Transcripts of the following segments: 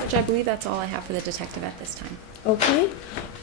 Judge, I believe that's all I have for the detective at this time. Okay.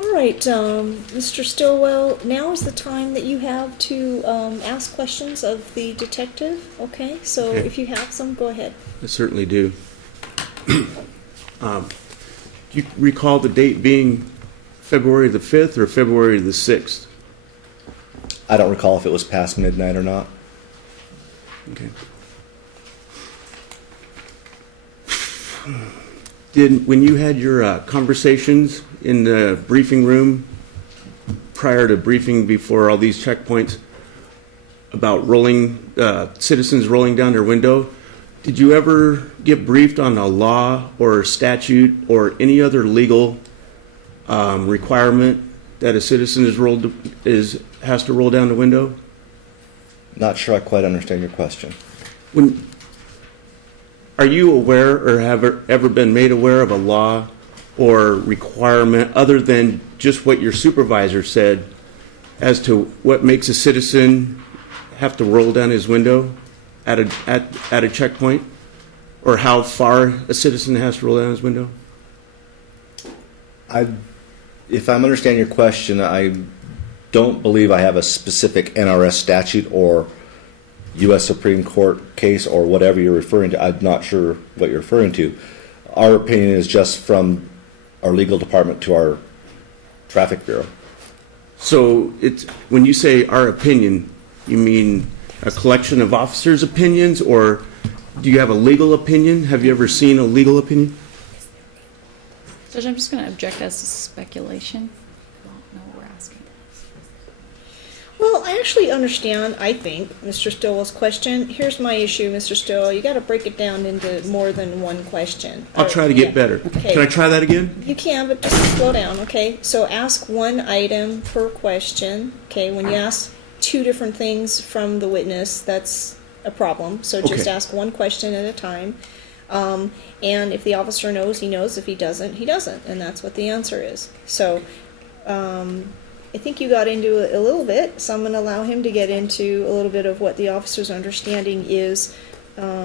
All right, Mr. Stillwell, now is the time that you have to ask questions of the detective. Okay, so Okay. if you have some, go ahead. I certainly do. Do you recall the date being February the 5th or February the 6th? I don't recall if it was past midnight or not. Okay. When you had your conversations in the briefing room prior to briefing before all these checkpoints about citizens rolling down their window, did you ever get briefed on a law or statute or any other legal requirement that a citizen has to roll down the window? Not sure I quite understand your question. Are you aware or have ever been made aware of a law or requirement other than just what your supervisor said as to what makes a citizen have to roll down his window at a checkpoint, or how far a citizen has to roll down his window? If I'm understanding your question, I don't believe I have a specific NRS statute or U.S. Supreme Court case or whatever you're referring to. I'm not sure what you're referring to. Our opinion is just from our legal department to our traffic bureau. So when you say our opinion, you mean a collection of officers' opinions, or do you have a legal opinion? Have you ever seen a legal opinion? Judge, I'm just going to object as to speculation. I don't know what we're asking. Well, I actually understand, I think, Mr. Stillwell's question. Here's my issue, Mr. Stillwell. You got to break it down into more than one question. I'll try to get better. Okay. Can I try that again? You can, but just slow down, okay? So ask one item per question, okay? When you ask two different things from the witness, that's a problem. So just Okay. ask one question at a time. And if the officer knows, he knows. If he doesn't, he doesn't. And that's what the answer is. So I think you got into it a little bit, so I'm going to allow him to get into a little bit of what the officer's understanding is. I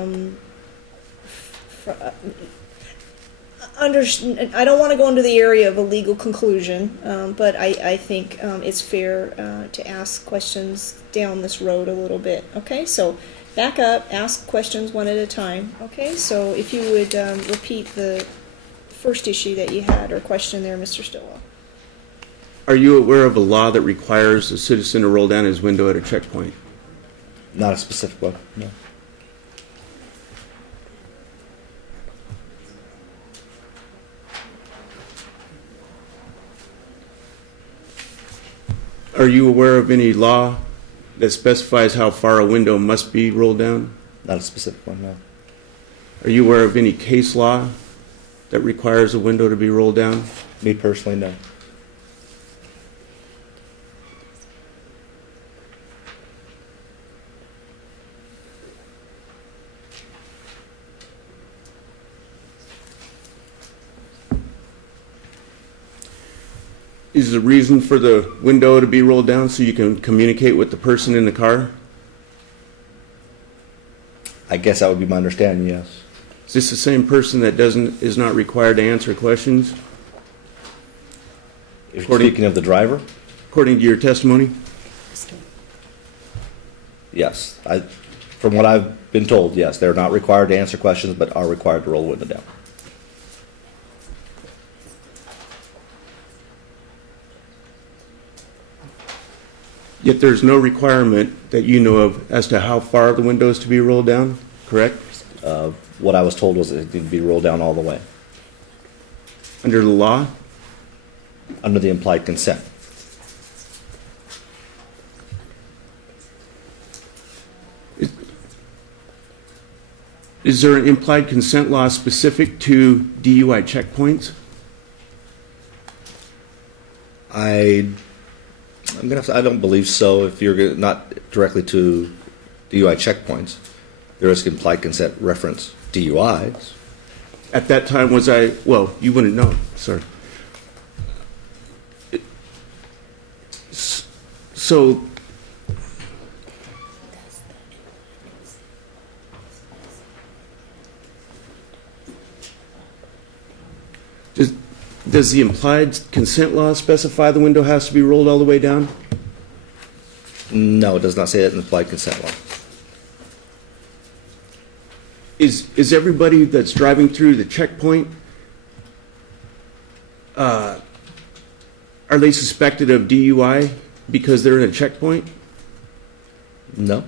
don't want to go into the area of a legal conclusion, but I think it's fair to ask questions down this road a little bit. Okay, so back up, ask questions one at a time. Okay, so if you would repeat the first issue that you had or question there, Mr. Stillwell. Are you aware of a law that requires a citizen to roll down his window at a checkpoint? Not a specific one, no. Are you aware of any law that specifies how far a window must be rolled down? Not a specific one, no. Are you aware of any case law that requires a window to be rolled down? Me personally, no. Is the reason for the window to be rolled down so you can communicate with the person in the car? I guess that would be my understanding, yes. Is this the same person that is not required to answer questions, You're speaking of the driver? according to your testimony? Yes. From what I've been told, yes. They're not required to answer questions, but are required to roll the window down. Yet there's no requirement that you know of as to how far the window is to be rolled down, correct? What I was told was it needed to be rolled down all the way, Under the law? under the implied consent. Is there an implied consent law specific to DUI checkpoints? I'm gonna have to, I don't believe so. If you're not directly to DUI checkpoints, there is implied consent reference DUIs. At that time, well, you wouldn't know, sir. So, Does the implied consent law specify the window has to be rolled all the way down? No, it does not say that in the implied consent law. Is everybody that's driving through the checkpoint, are they suspected of DUI because they're in a checkpoint? No.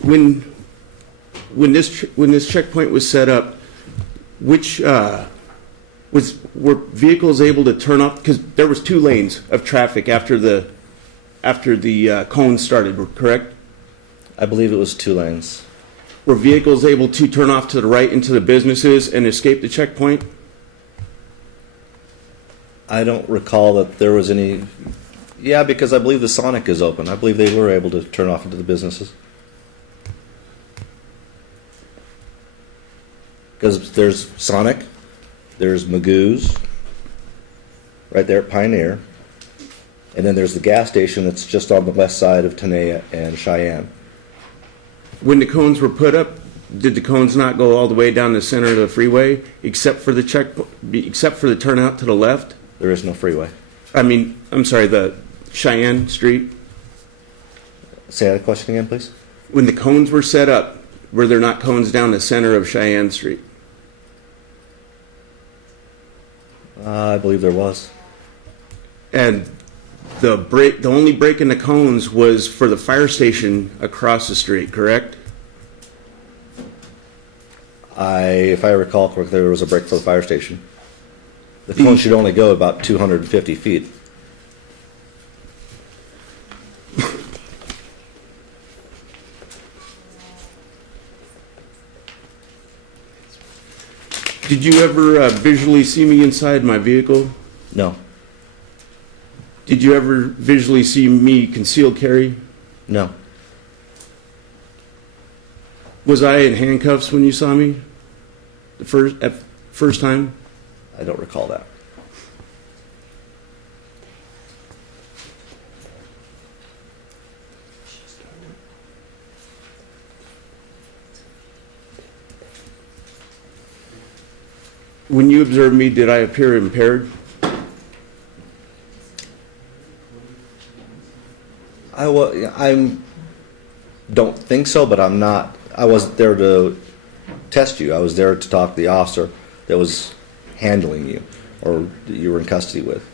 When this checkpoint was set up, were vehicles able to turn off? Because there was 2 lanes of traffic after the cones started, correct? I believe it was 2 lanes. Were vehicles able to turn off to the right into the businesses and escape the checkpoint? I don't recall that there was any. Yeah, because I believe the Sonic is open. I believe they were able to turn off into the businesses. Because there's Sonic, there's Magoo's, right there at Pioneer, and then there's the gas station that's just on the west side of Tenaya and Cheyenne. When the cones were put up, did the cones not go all the way down the center of the freeway, except for the turnout to the left? There is no freeway. I'm sorry, the Cheyenne Street. Say that question again, please. When the cones were set up, were there not cones down the center of Cheyenne Street? I believe there was. And the only break in the cones was for the fire station across the street, correct? If I recall correctly, there was a break for the fire station. The cone should only go about 250 feet. Did you ever visually see me inside my vehicle? No. Did you ever visually see me concealed carry? No. Was I in handcuffs when you saw me at first time? I don't recall that. When you observed me, did I appear impaired? I don't think so, but I'm not. I wasn't there to test you. I was there to talk to the officer that was handling you, or that you were in custody with.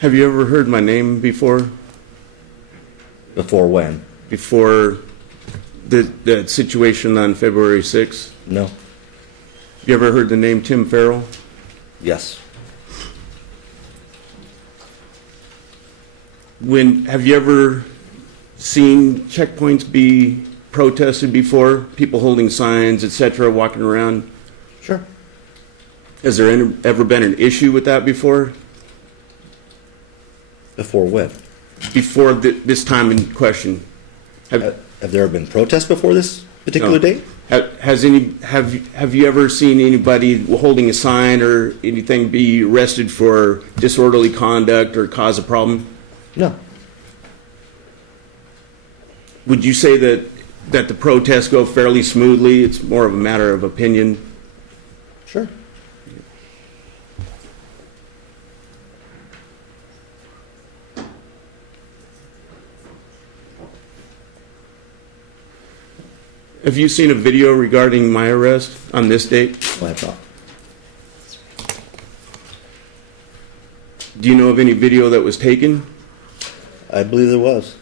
Have you ever heard my name before? Before when? Before the situation on February 6th? No. You ever heard the name Tim Farrell? Yes. Have you ever seen checkpoints be protested before? People holding signs, etc., walking around? Sure. Has there ever been an issue with that before? Before when? Before this time in question? Have there ever been protests before this particular No. date? Have you ever seen anybody holding a sign or anything be arrested for disorderly conduct or cause a problem? No. Would you say that the protests go fairly smoothly? It's more of a matter of opinion. Sure. Have you seen a video regarding my arrest on this date? I have not. Do you know of any video that was taken? I believe there was.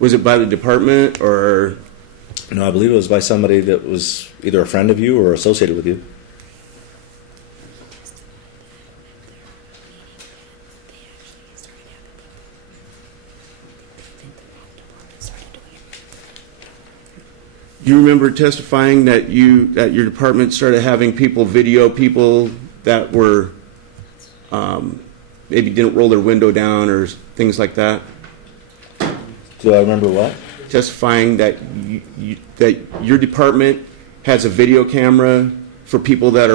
Was it by the department or? No, I believe it was by somebody that was either a friend of you or associated with you. Do you remember testifying that your department started having people video people that were maybe didn't roll their window down or things like that? Do I remember what? Testifying that that your department has a video camera for people that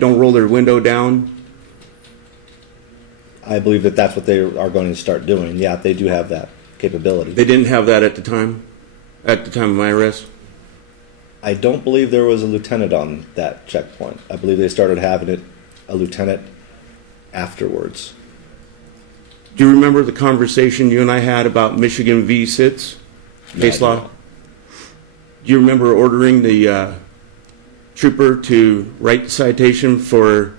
don't roll their window down? I believe that that's what they are going to start doing. Yeah, they do have that capability. They didn't have that at the time of my arrest? I don't believe there was a lieutenant on that checkpoint. I believe they started having it a lieutenant afterwards. Do you remember the conversation you and I had about Michigan v. Sitz case No, I law? don't. Do you remember ordering the trooper to write the citation for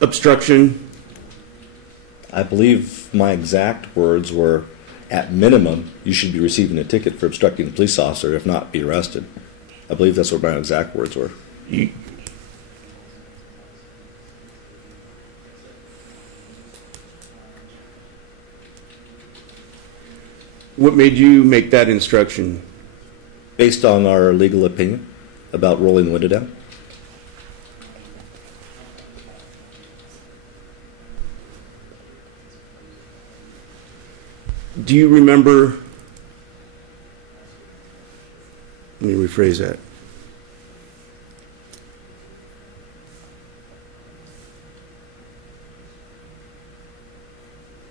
obstruction? I believe my exact words were, at minimum, you should be receiving a ticket for obstructing a police officer, if not be arrested. I believe that's what my exact words were. What made you make that instruction? Based on our legal opinion about rolling the window down. Do you remember? Let me rephrase that.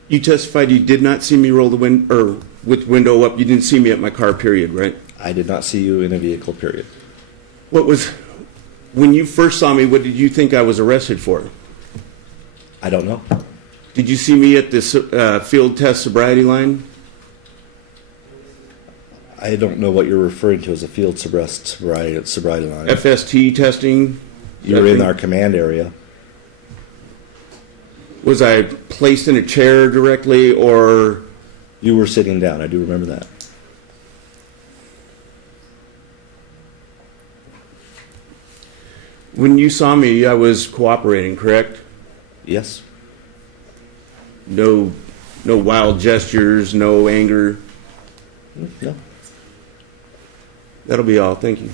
You testified you did not see me roll the window, or with window up. You didn't see me at my car, period, right? I did not see you in a vehicle, period. When you first saw me, what did you think I was arrested for? I don't know. Did you see me at this field test sobriety line? I don't know what you're referring to as a field sobriety line. FST testing? You were in our command area. Was I placed in a chair directly, or? You were sitting down. I do remember that. When you saw me, I was cooperating, correct? Yes. No wild gestures, no anger. No. That'll be all. Thank you.